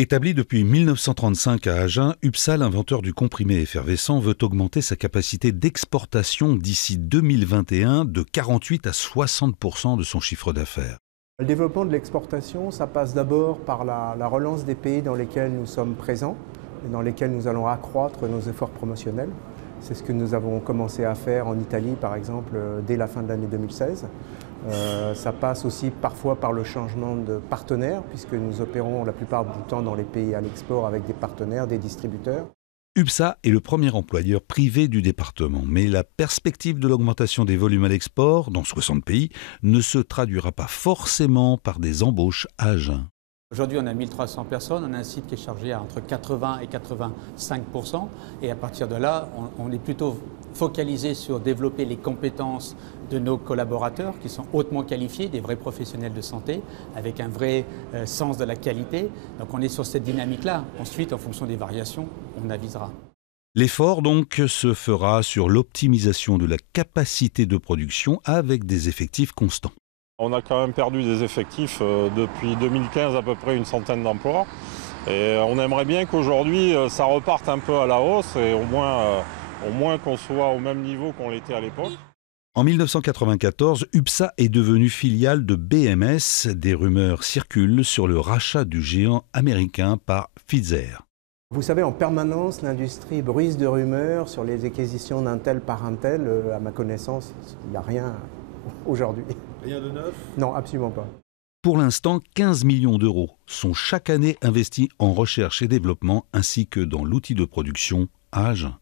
Établi depuis 1935 à Agen, UPSA, l'inventeur du comprimé effervescent, veut augmenter sa capacité d'exportation d'ici 2021 de 48 à 60% de son chiffre d'affaires. Le développement de l'exportation, ça passe d'abord par la relance des pays dans lesquels nous sommes présents et dans lesquels nous allons accroître nos efforts promotionnels. C'est ce que nous avons commencé à faire en Italie, par exemple, dès la fin de l'année 2016. Ça passe aussi parfois par le changement de partenaire, puisque nous opérons la plupart du temps dans les pays à l'export avec des partenaires, des distributeurs. UPSA est le premier employeur privé du département, mais la perspective de l'augmentation des volumes à l'export, dans 60 pays, ne se traduira pas forcément par des embauches à Agen. Aujourd'hui, on a 1300 personnes, on a un site qui est chargé à entre 80 et 85%. Et à partir de là, on est plutôt focalisé sur développer les compétences de nos collaborateurs qui sont hautement qualifiés, des vrais professionnels de santé, avec un vrai sens de la qualité. Donc on est sur cette dynamique-là. Ensuite, en fonction des variations, on avisera. L'effort donc se fera sur l'optimisation de la capacité de production avec des effectifs constants. On a quand même perdu des effectifs depuis 2015, à peu près une centaine d'emplois. Et on aimerait bien qu'aujourd'hui, ça reparte un peu à la hausse et au moins qu'on soit au même niveau qu'on l'était à l'époque. En 1994, UPSA est devenue filiale de BMS. Des rumeurs circulent sur le rachat du géant américain par Pfizer. Vous savez, en permanence, l'industrie bruise de rumeurs sur les acquisitions d'un tel par un tel. À ma connaissance, il n'y a rien aujourd'hui. Rien de neuf? Non, absolument pas. Pour l'instant, 15 millions d'euros sont chaque année investis en recherche et développement ainsi que dans l'outil de production à Agen.